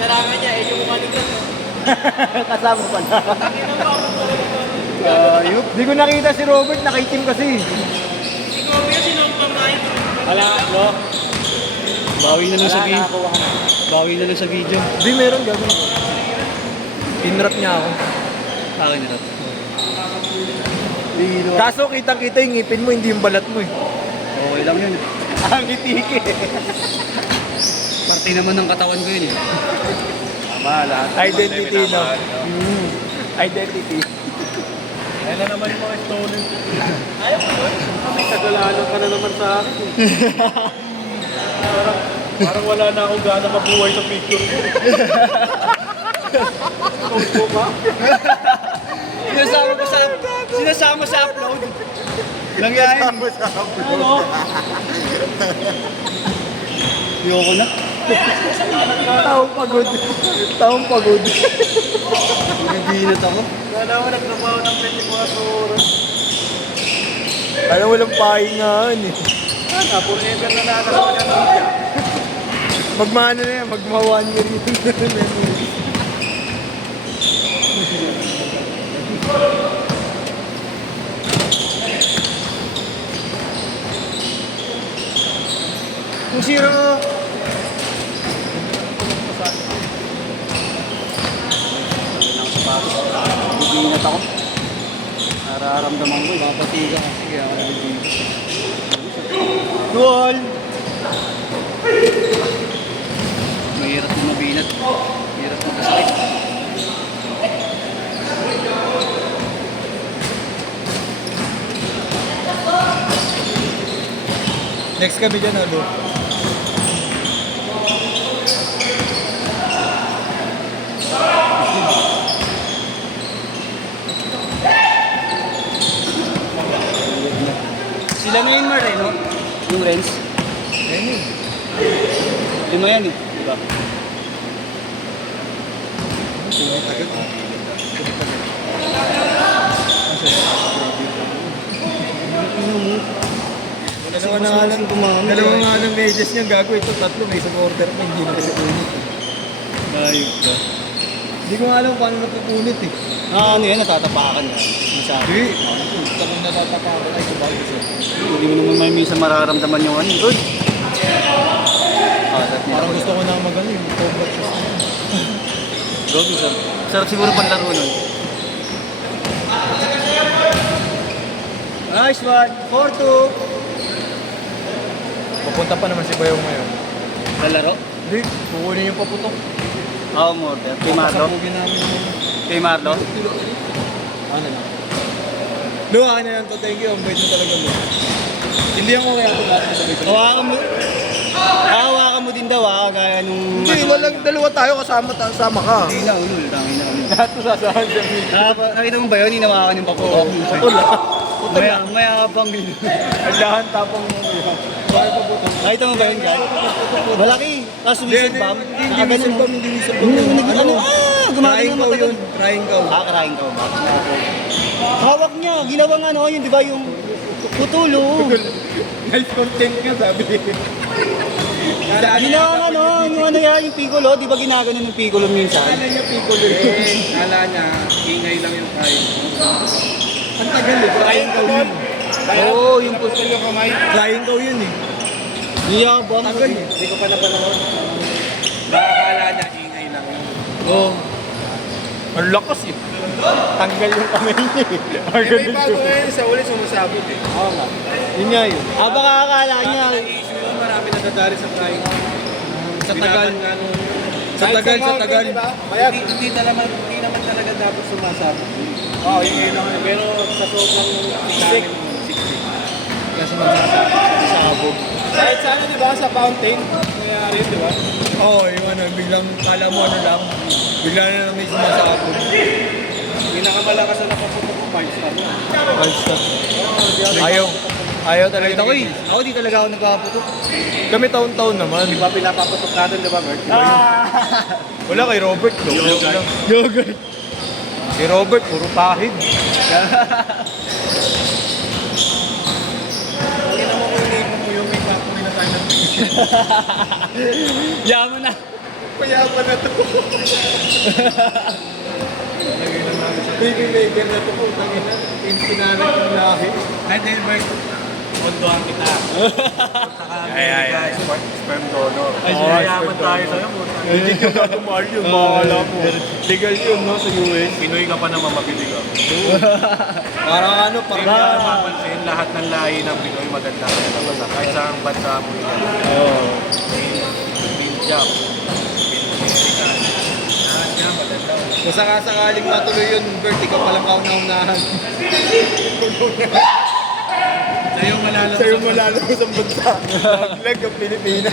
Narangan niya eh, yung manigat. Kasama pa na. Ayup. Di ko nakita si Robert, nakaitim kasi. Ikaw yung sinumpang tayo. Wala, no? Bawi na lang sa video. Bawi na lang sa video. Di, meron gagawin ako. Tinrap niya ako. Akin na lang. Kaso kitang-kita yung ngipin mo, hindi yung balat mo eh. Okay lang yun. Ang itiki. Parte naman ng katawan ko yun eh. Tama, lahat. Identity, no? Identity. Ayan na naman yung mga stolen. Ayaw ko doon. May kagalanan ka na naman sa akin. Parang wala na akong gana mabuhay sa picture ko. Ito ba? Sinasama sa upload. Langyayin. Ano? Ayoko na. Taong pagod. Taong pagod. Nabinat ako. Wala ako nagtrabaho ng 24 oras. Alam, walang pahingahan eh. Sana, forever na nakasama ng media. Magmano na yan, magma 1 year yun. Kung siro, Nabinat ako. Nararamdaman ko. Papatiga kasi kaya ako nabinat. dual. Mahirap na mabinat. Mahirap na kasakit. Next kami dyan, ano? Sila ngayon Mareno, yung Renz. Ayun eh. 5 yan eh. Diba? Dalawa na nga lang kumama. Dalawa nga lang medyas niya, gago. Ito tatlo, may supporter pa, hindi na kasi punit. Ayun ka. Hindi ko nga alam paano napupunit eh. Ano yan, natatapakan yan. Masabi. Hindi. Gusto kong natatapakan ay sabay kasi. Hindi mo naman may minsan mararamdaman yung ano. Good. Parang gusto ko na mag-ano yung cobra shoes. Go, sir. Sarap siguro panlaro nun. Nice one! 4-2! Pupunta pa naman si Bayaw ngayon. Lalaro? Hindi, kukunin yung paputok. Oo, mo. Kay Marlo? Pasabugin namin yung... Kay Marlo? Ano na? Luha na lang to, thank you. Ang bait mo talaga mo. Hindi ako kaya ito lahat sa bait. Hawakan mo. Hawakan mo din daw gaya nung... Hindi, walang dalawa tayo kasama ka. Hindi na, ulul. Tangi na ulul. Lahat to sasahan sa video. Nakita mo ba yun? Hinawakan yung paputok. Wala. Mayabang yun. Ang lahat tapang mo yun. Bakit paputok? Nakita mo ba yun, guys? Malaki. Tapos sumisid ba? Hindi misal ba? Hindi misal ba? Ano? Gumagano Trying yung go matagal. yun. Trying go. Karain ka ba? Hawak niya. Ginawang ano yun, di ba yung putulo. Nice content nga sabi. Ginawang ano, yung ano yan, yung piccolo. Di ba ginagano ng piccolo minsan? Ano yung piccolo yun? Kala niya, ingay lang yung kain. Ang tagal eh. Trying go yun. Oo, yung Gusto yung kamay. Trying go yun eh. Niyabang. Tagal eh. Hindi ko pa napanahon. Nakakala niya, ingay lang yun. Oo. Ang lakas eh. Tanggal yung kamay niya eh. Ang May ganun bago yun. ngayon sa uli, sumasabog eh. Oo nga. Yun nga yun. Baka akala niya. Issue yun, marami nadadali sa kain. Sa tagal. Nga nung... Sa tagal, sa tagal. Kaya hindi naman talaga dapat sumasabog. Oo, ingay lang. Pero sa sobrang siksik. Kasi magsasabog. Kahit sa ano, di ba? Sa fountain. Nangyayari yun, di ba? Oo, yung ano, biglang kala mo ano lang. Bigla na lang may sumasabog. Pinakamalakas na napaputok ko, 5 star. Ayaw. Ayaw talaga. Ako eh. Ako di talaga ako nagpaputok. Kami taon-taon naman. Di ba pinapaputok natin, di ba, Bert? Wala kay Robert. Yogurt lang. Yogurt. Kay Robert, puro pahid. Hindi naman kung hindi mo yung may factory na tayo ng Yaman na. Payaman na to. Baby maker na to po. Tangina. Pinsinanay yung lahi. Hindi, Bert. Kondohan kita. Ay. Sperm donor. Ay, Mayaman tayo sa'yo. Legit yung katumahal yun. Bahala mo. Legal yun, no? Sa US. Pinoy ka pa naman mabili ka. Parang ano, Hindi parang... na mapansin, lahat ng lahi ng Pinoy maganda ka na basa. Kahit saan bansa mo yan. Oo. Pinjab, Pinjab, lahat yan maganda. Kung sakasakaling matuloy yun, Bert, ikaw palang kauna-unahan. Sa'yo malalaman. Sa'yo malalabas ang bansa. Naglag ang Pilipinas.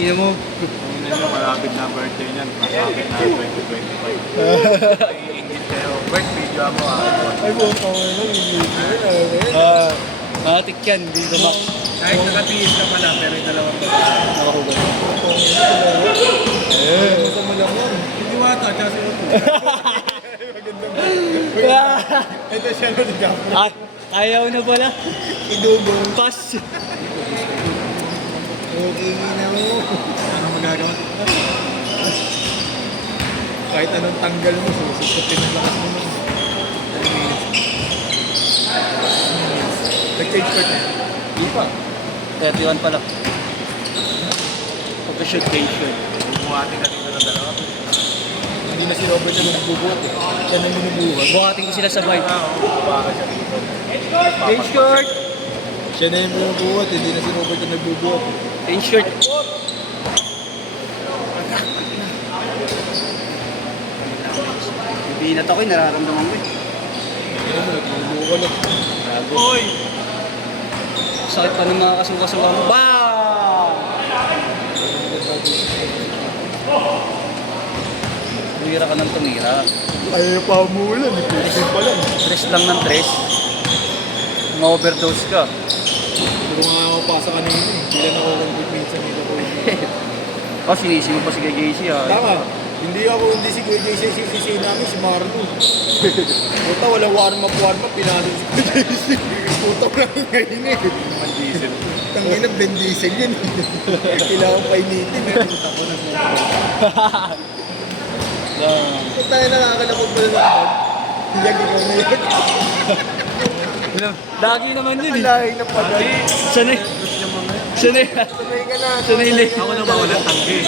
Ina mo. Hindi nyo malapit na birthday niyan. Malapit na 2025. Iingit kayo. Bert, video mo Ay, buong kawin mo. Matik yan, dito Max. Kahit nakatiis ka pala, pero yung dalawang Nakahugas. Masama lang yun. Hindi wata, tsaka si Otto. Ito siya no, di Gapo. Ayaw na pala. Idugong. Pass. Okay na mo. Ano magagawa? Kahit anong tanggal mo, sususutin ang lakas mo nun. 10 minutes. Nag-change part na. Di pa. 31 pala. Pagka-shoot, shoot. Bubuhatin ka dito ng dalawa. Hindi na si Robert na nagbubuhat eh. Siya na yung binubuhat. Buhatin ko sila sabay. Baka siya dito. Change short. Siya na yung binubuhat, hindi na si Robert na nagbubuhat. Change short. Binat ako, nararamdaman ko eh. Ano mo, nagbubuhat lang. Hoy! Sakit pa ng mga kasuka-suka mo. Bam! Tumira ka ng tumira. Ay, pamulan. Ipilisin pa lang. Tres lang ng tres. Ma-overdose ka. Pero nga ako pasa kanina eh. Hindi lang ako convert minsan dito ko. Oh, sinisi mo pa si JC ah. Tama. Hindi si Kuya JC, sisi namin, si Marlo. Puta, walang warm-up, pinalo si Kuya JC. Puta ko lang ngayon eh. Diesel. Tangina, Ben Diesel yun. Kailangan pa initin eh. Puta na nakakalapag pala na ako. Hiyag ikaw na yun. Lagi naman yun eh. Alahin na pala. Sanay. Sanay. Sanay ka na. Sanay li. Ako naman walang tanggi.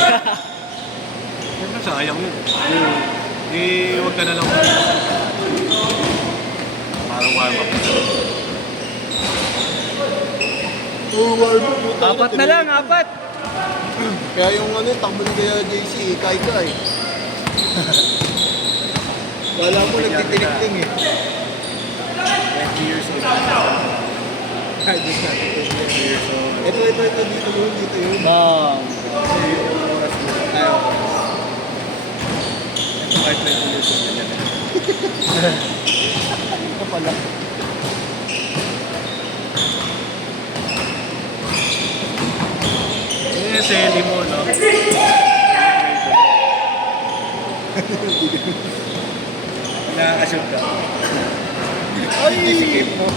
Siyempre sayang yun. Huwag ka na lang. Parang warm up. Oh, warm-up. Puta, Apat na lang, apat. Kaya yung ano, takbo ni Kuya JC, kay-kay. Wala mo nagtitinik-ting eh. 20 years old. Ay, just natin. 20 years old. Ito, dito yun. Bam. Oras mo. Tayo. Ito kahit 20 years old na yan. Ito pala. Seli mo, no? Nakakashoot ka. Ay! Disikip mo.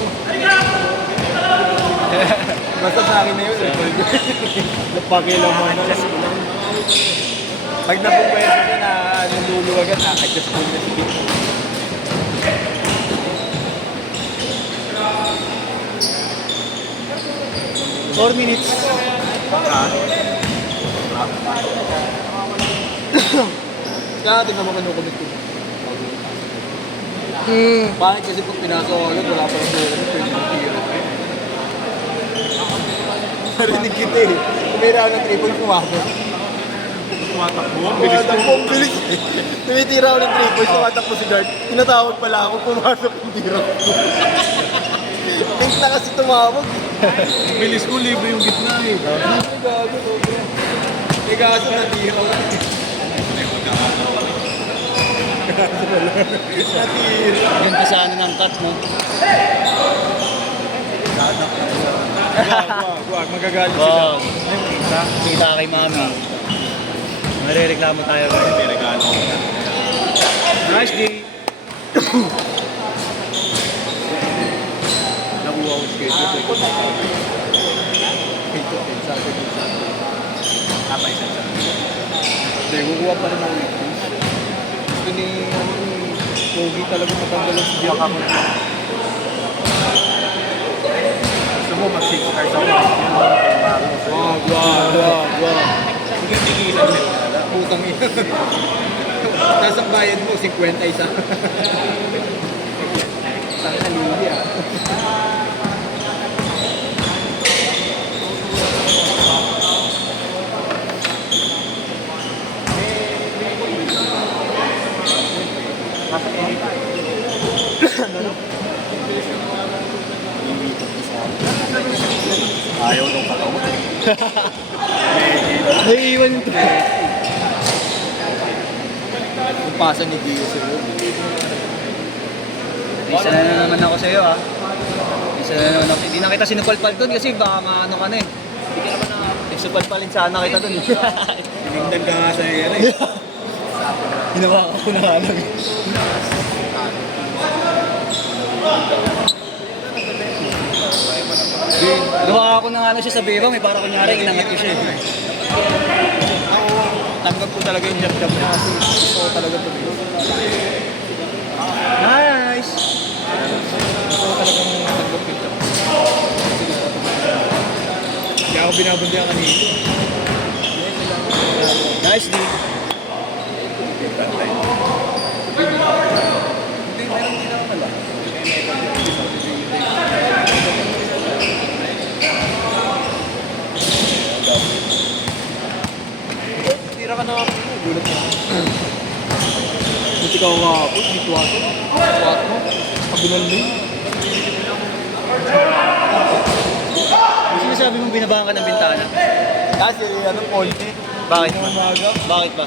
Basta sa akin na yun. Napakilang mo na. Pag napumpwesto siya na naluluwagan, adjust mo na sikip mo. Four minutes. Kaya tingnan mo kinukumit ko. Bakit kasi pag pinasok ako agad, wala pa lang kinukumit, pwede mo tira. Narinig kita eh. Tumira ako ng 3 points, kumabot. Tumatakbo. Ang bilis mo. Tumatakbo, ang bilis eh. Tumitira ako ng 3 points, tumatakbo si Dart. Tinatawag pala ako, pumasok yung tira ko. Link na kasi tumawag. Bilis mo, libre yung gitna eh. Ay, gago, sobra. May gaso na tira ko. Natira. Ganda sana ng cut mo. Wag, magagalit sila. Wow. Kita kay mami. Marireklamo tayo guys. May regalo. Nice day. Nakuha ko schedule. diskarte din sa tama isa sa. Hindi, kukuha pa rin ng weakness. Gusto ni, Pogi talaga matanggalan si Diak ako. Gusto mo mag-6 stars ako. Yun, Wag. hindi tigilan sila. Putang ina. Tapos ang bayad mo, 50 isa. Isang halili ah. Nasa Ayaw nung katawan. Naiiwan yung yung pasa ni Dio sa'yo. Isa na naman ako sa'yo ha. Isa na naman ako. Hindi na kita sinupalpal doon kasi baka maano ka na eh. Hindi ka naman na... Supalpalin sana kita doon eh. Tinignan ka nga sa'yo yan eh. Hinawa ko na alam eh. Gawa ako ng ano siya sa bebang eh. Para kunyari inangat ko siya eh. Ako, tanggap ko talaga yung jab-jab niya kasi gusto ko talaga ito. Nice! Gusto ko talaga tanggap yung jab. Kaya ako binabundihan kanina. Nice D. Tira ka na ako. Gulat ka. Buti ka ako kahapon. Dito ako. Swat mo. Kabilang lane. Sinasabi mong binabahan ka ng bintana? Kasi ano, Ponte. Bakit ba? Umaga. Bakit ba?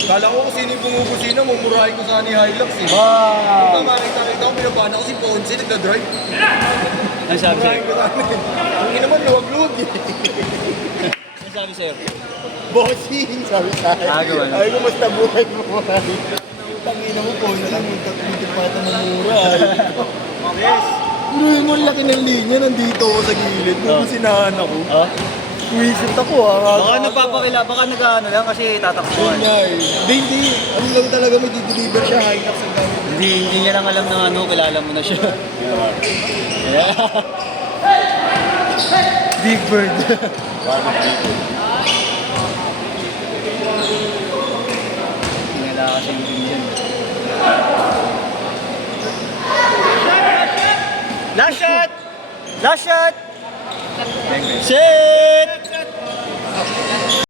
Kala ko kung sino yung bumubusina, mumurahin ko sana ni Hilux eh. Wow! Tama, nakita ko, binabaan ako si Ponce, nagda-drive. Ano sabi sa'yo? Murahin ko sana eh. Ang ina naman, luwag-luwag eh. Ano sabi sa'yo? Bossing, sabi tayo. Gawa na. Ay, kumusta buhay mo? Tangina mo, Ponce, muntik pa ito mamura. Yes. Pero mo, laki ng linya, nandito ako sa gilid. Nung sinahan ako. Oh? Tuwisit ako ha. Baka nagpapakila, baka nag-ano lang kasi tatakbuhan. Yun nga eh. Hindi. Ano lang talaga may dideliver siya, Hilux ang gamit. Hindi niya lang alam na ano, kilala mo na siya. Yeah. Big Bird.